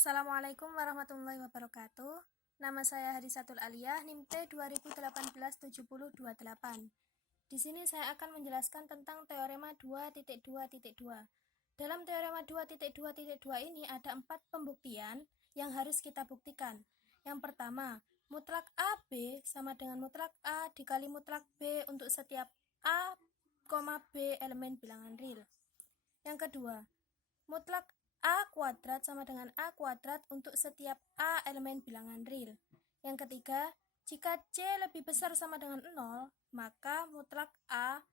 Assalamualaikum warahmatullahi wabarakatuh. Nama saya Hadisatul Aliyah, NIM T 2018-7028. Di sini saya akan menjelaskan tentang teorema 2.2.2. Dalam teorema 2.2.2 ini ada 4 pembuktian yang harus kita buktikan. Yang pertama, mutlak AB sama dengan mutlak A dikali mutlak B untuk setiap A, B elemen bilangan real. Yang kedua, mutlak A kuadrat sama dengan A kuadrat untuk setiap A elemen bilangan real. Yang ketiga, jika C lebih besar sama dengan 0, maka mutlak A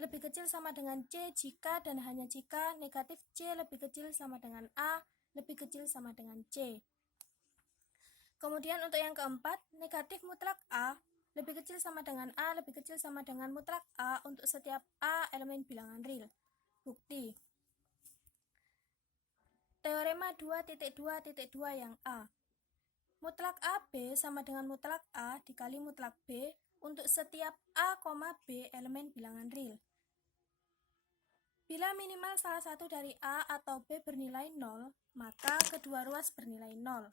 lebih kecil sama dengan C jika dan hanya jika negatif C lebih kecil sama dengan A lebih kecil sama dengan C. Kemudian untuk yang keempat, negatif mutlak A lebih kecil sama dengan A lebih kecil sama dengan mutlak A untuk setiap A elemen bilangan real. Bukti teorema 2.2.2 yang A. Mutlak AB sama dengan mutlak A dikali mutlak B untuk setiap A, B elemen bilangan real. Bila minimal salah satu dari A atau B bernilai 0, maka kedua ruas bernilai 0.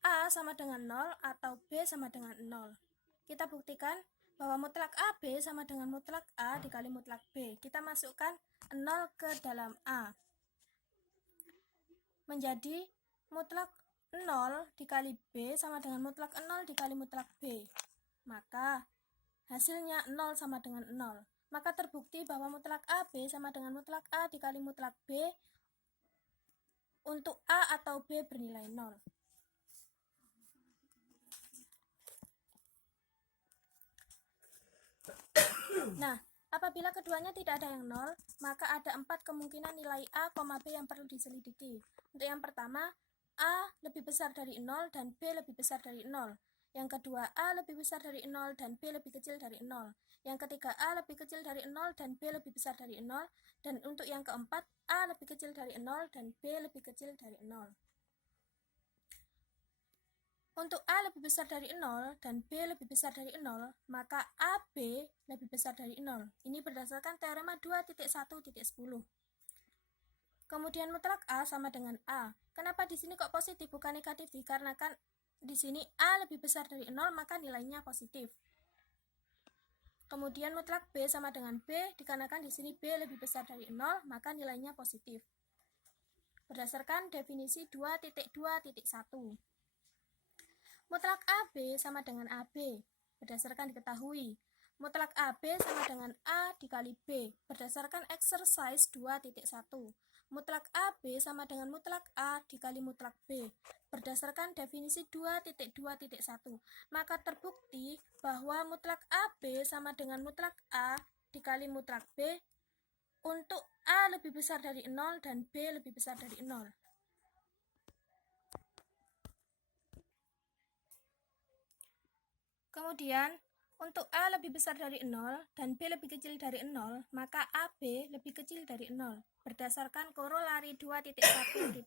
A sama dengan 0 atau B sama dengan 0. Kita buktikan bahwa mutlak AB sama dengan mutlak A dikali mutlak B. Kita masukkan 0 ke dalam A. Menjadi mutlak 0 dikali B sama dengan mutlak 0 dikali mutlak B. Maka hasilnya 0 sama dengan 0. Maka terbukti bahwa mutlak AB sama dengan mutlak A dikali mutlak B untuk A atau B bernilai 0. Nah, apabila keduanya tidak ada yang 0, maka ada 4 kemungkinan nilai A, B yang perlu diselidiki. Untuk yang pertama, A lebih besar dari 0 dan B lebih besar dari 0. Yang kedua, A lebih besar dari 0 dan B lebih kecil dari 0. Yang ketiga, A lebih kecil dari 0 dan B lebih besar dari 0. Dan untuk yang keempat, A lebih kecil dari 0 dan B lebih kecil dari 0. Untuk A lebih besar dari 0 dan B lebih besar dari 0, maka AB lebih besar dari 0. Ini berdasarkan teorema 2.1.10. Kemudian mutlak A sama dengan A. Kenapa di sini kok positif bukan negatif? Dikarenakan di sini A lebih besar dari 0, maka nilainya positif. Kemudian mutlak B sama dengan B, dikarenakan di sini B lebih besar dari 0, maka nilainya positif. Berdasarkan definisi 2.2.1. Mutlak AB sama dengan AB, berdasarkan diketahui. Mutlak AB sama dengan A dikali B, berdasarkan exercise 2.1. Mutlak AB sama dengan mutlak A dikali mutlak B, berdasarkan definisi 2.2.1. Maka terbukti bahwa mutlak AB sama dengan mutlak A dikali mutlak B untuk A lebih besar dari 0 dan B lebih besar dari 0. Kemudian, untuk A lebih besar dari 0 dan B lebih kecil dari 0, maka AB lebih kecil dari 0, berdasarkan korolari 2.1.11.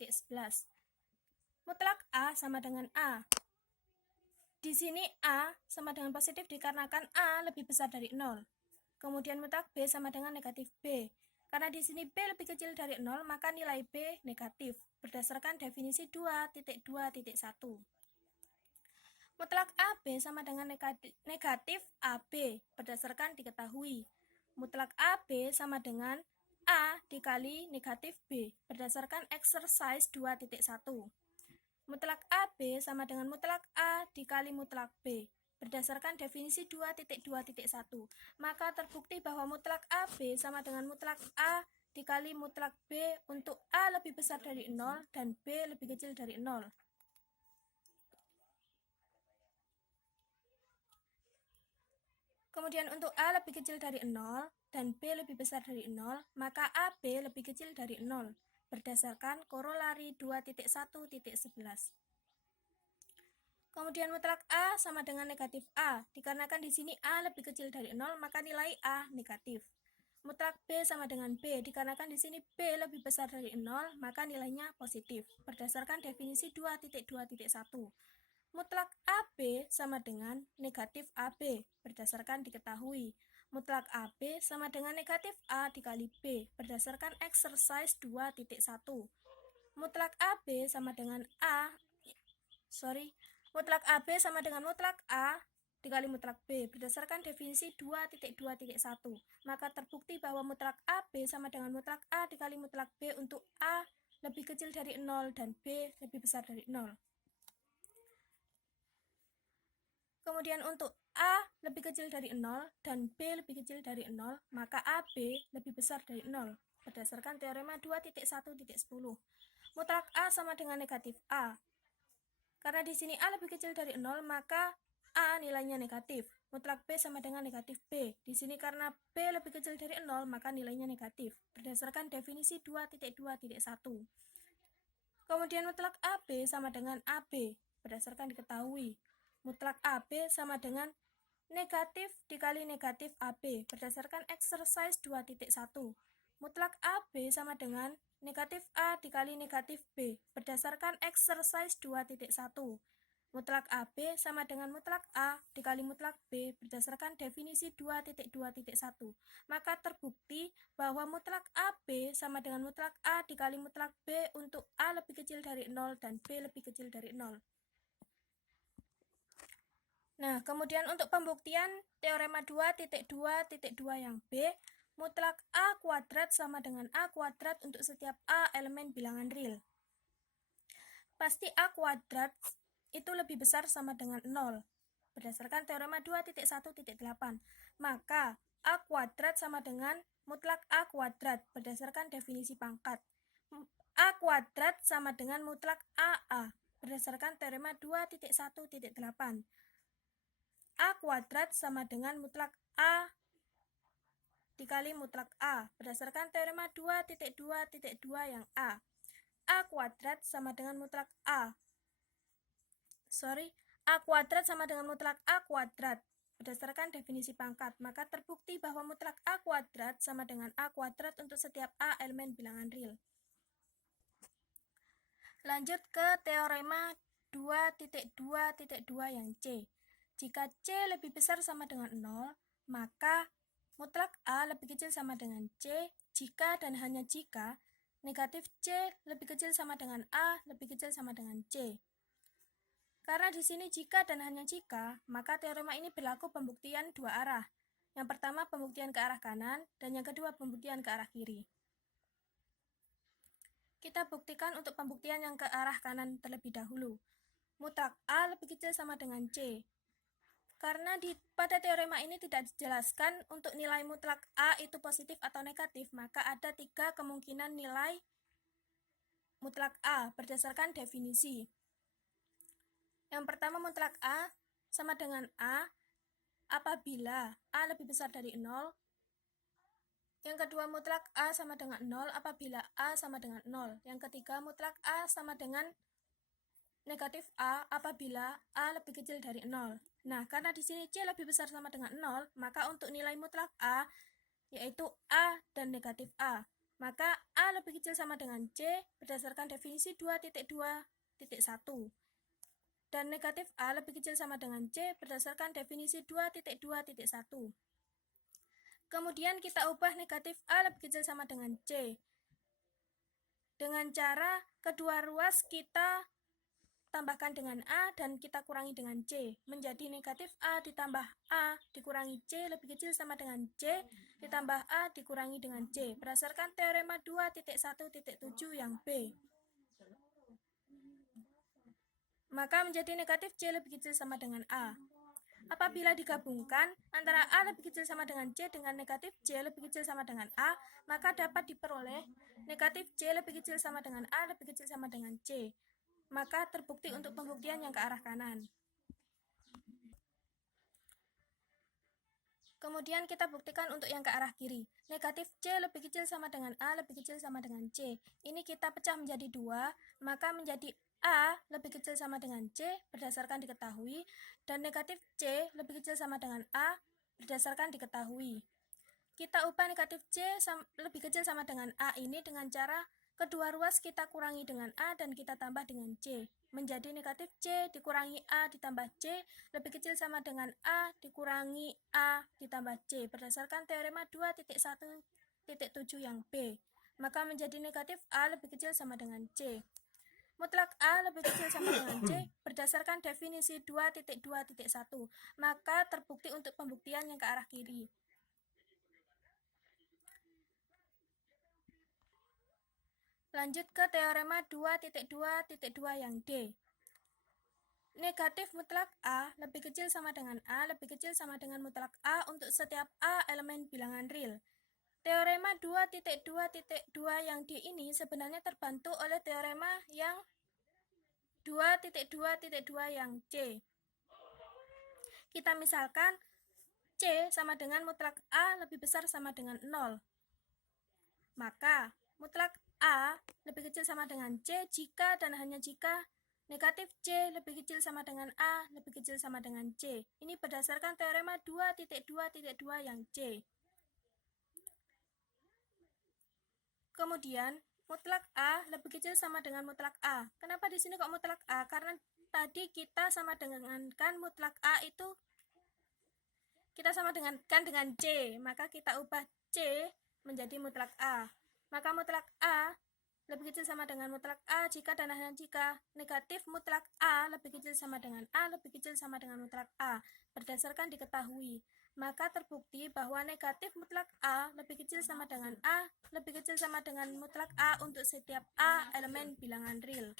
Mutlak A sama dengan A. Di sini A sama dengan positif dikarenakan A lebih besar dari 0. Kemudian mutlak B sama dengan negatif B. Karena di sini B lebih kecil dari 0, maka nilai B negatif, berdasarkan definisi 2.2.1. Mutlak AB sama dengan negatif AB, berdasarkan diketahui. Mutlak AB sama dengan A dikali negatif B, berdasarkan exercise 2.1. Mutlak AB sama dengan mutlak A dikali mutlak B, berdasarkan definisi 2.2.1. Maka terbukti bahwa mutlak AB sama dengan mutlak A dikali mutlak B untuk A lebih besar dari 0 dan B lebih kecil dari 0. Kemudian untuk A lebih kecil dari 0 dan B lebih besar dari 0, maka AB lebih kecil dari 0, berdasarkan korolari 2.1.11. Kemudian mutlak A sama dengan negatif A, dikarenakan di sini A lebih kecil dari 0, maka nilai A negatif. Mutlak B sama dengan B, dikarenakan di sini B lebih besar dari 0, maka nilainya positif, berdasarkan definisi 2.2.1. Mutlak AB sama dengan negatif AB, berdasarkan diketahui. mutlak AB sama dengan negatif A dikali B berdasarkan exercise 2.1. Mutlak AB sama dengan mutlak AB sama dengan mutlak A dikali mutlak B berdasarkan definisi 2.2.1. Maka terbukti bahwa mutlak AB sama dengan mutlak A dikali mutlak B untuk A lebih kecil dari 0 dan B lebih besar dari 0. Kemudian untuk A lebih kecil dari 0 dan B lebih kecil dari 0, maka AB lebih besar dari 0 berdasarkan teorema 2.1.10. Mutlak A sama dengan negatif A. Karena di sini A lebih kecil dari 0, maka A nilainya negatif. Mutlak B sama dengan negatif B. Di sini karena B lebih kecil dari 0, maka nilainya negatif berdasarkan definisi 2.2.1. Kemudian mutlak AB sama dengan AB berdasarkan diketahui. Mutlak AB sama dengan negatif dikali negatif AB berdasarkan exercise 2.1. Mutlak AB sama dengan negatif A dikali negatif B berdasarkan exercise 2.1. Mutlak AB sama dengan mutlak A dikali mutlak B berdasarkan definisi 2.2.1. Maka terbukti bahwa mutlak AB sama dengan mutlak A dikali mutlak B untuk A lebih kecil dari 0 dan B lebih kecil dari 0. Nah, kemudian untuk pembuktian teorema 2.2.2 yang B, mutlak A kuadrat sama dengan A kuadrat untuk setiap A elemen bilangan real. Pasti A kuadrat itu lebih besar sama dengan 0 berdasarkan teorema 2.1.8. Maka A kuadrat sama dengan mutlak A kuadrat berdasarkan definisi pangkat. A kuadrat sama dengan mutlak AA berdasarkan teorema 2.1.8. A kuadrat sama dengan mutlak A dikali mutlak A berdasarkan teorema 2.2.2 yang A. A kuadrat sama dengan mutlak A kuadrat sama dengan mutlak A kuadrat berdasarkan definisi pangkat. Maka terbukti bahwa mutlak A kuadrat sama dengan A kuadrat untuk setiap A elemen bilangan real. Lanjut ke teorema 2.2.2 yang C. Jika C lebih besar sama dengan 0, maka mutlak A lebih kecil sama dengan C jika dan hanya jika negatif C lebih kecil sama dengan A lebih kecil sama dengan C. Karena di sini jika dan hanya jika, maka teorema ini berlaku pembuktian dua arah. Yang pertama pembuktian ke arah kanan dan yang kedua pembuktian ke arah kiri. Kita buktikan untuk pembuktian yang ke arah kanan terlebih dahulu. Mutlak A lebih kecil sama dengan C. Karena pada teorema ini tidak dijelaskan untuk nilai mutlak A itu positif atau negatif, maka ada 3 kemungkinan nilai mutlak A berdasarkan definisi. Yang pertama mutlak A sama dengan A apabila A lebih besar dari 0. Yang kedua mutlak A sama dengan 0 apabila A sama dengan 0. Yang ketiga mutlak A sama dengan negatif A apabila A lebih kecil dari 0. Nah, karena di sini C lebih besar sama dengan 0, maka untuk nilai mutlak A, yaitu A dan negatif A, maka A lebih kecil sama dengan C berdasarkan definisi 2.2.1. Dan negatif A lebih kecil sama dengan C berdasarkan definisi 2.2.1. Kemudian kita ubah negatif A lebih kecil sama dengan C. Dengan cara kedua ruas kita tambahkan dengan A dan kita kurangi dengan C, menjadi negatif A ditambah A dikurangi C lebih kecil sama dengan C ditambah A dikurangi dengan C berdasarkan teorema 2.1.7 yang B. Maka menjadi negatif C lebih kecil sama dengan A. Apabila digabungkan antara A lebih kecil sama dengan C dengan negatif C lebih kecil sama dengan A, maka dapat diperoleh negatif C lebih kecil sama dengan A lebih kecil sama dengan C. Maka terbukti untuk pembuktian yang ke arah kanan. Kemudian kita buktikan untuk yang ke arah kiri. Negatif C lebih kecil sama dengan A lebih kecil sama dengan C. Ini kita pecah menjadi 2, maka menjadi A lebih kecil sama dengan C berdasarkan diketahui, dan negatif C lebih kecil sama dengan A berdasarkan diketahui. Kita ubah negatif C lebih kecil sama dengan A ini dengan cara Kedua ruas kita kurangi dengan A dan kita tambah dengan C. Menjadi negatif C dikurangi A ditambah C lebih kecil sama dengan A dikurangi A ditambah C berdasarkan teorema 2.1.7 yang B. Maka menjadi negatif A lebih kecil sama dengan C. Mutlak A lebih kecil sama dengan C berdasarkan definisi 2.2.1. Maka terbukti untuk pembuktian yang ke arah kiri. Lanjut ke teorema 2.2.2 yang D. Negatif mutlak A lebih kecil sama dengan A lebih kecil sama dengan mutlak A untuk setiap A elemen bilangan real. Teorema 2.2.2 yang D ini sebenarnya terbantu oleh teorema yang 2.2.2 yang C. Kita misalkan C sama dengan mutlak A lebih besar sama dengan 0. Maka mutlak A lebih kecil sama dengan C jika dan hanya jika negatif C lebih kecil sama dengan A lebih kecil sama dengan C. Ini berdasarkan teorema 2.2.2 yang C. Kemudian mutlak A lebih kecil sama dengan mutlak A. Kenapa di sini kok mutlak A? Karena tadi kita sama dengan mutlak A itu kita sama dengan C, maka kita ubah C menjadi mutlak A. Maka mutlak A lebih kecil sama dengan mutlak A jika dan hanya jika negatif mutlak A lebih kecil sama dengan A lebih kecil sama dengan mutlak A berdasarkan diketahui. Maka terbukti bahwa negatif mutlak A lebih kecil sama dengan A lebih kecil sama dengan mutlak A untuk setiap A elemen bilangan real.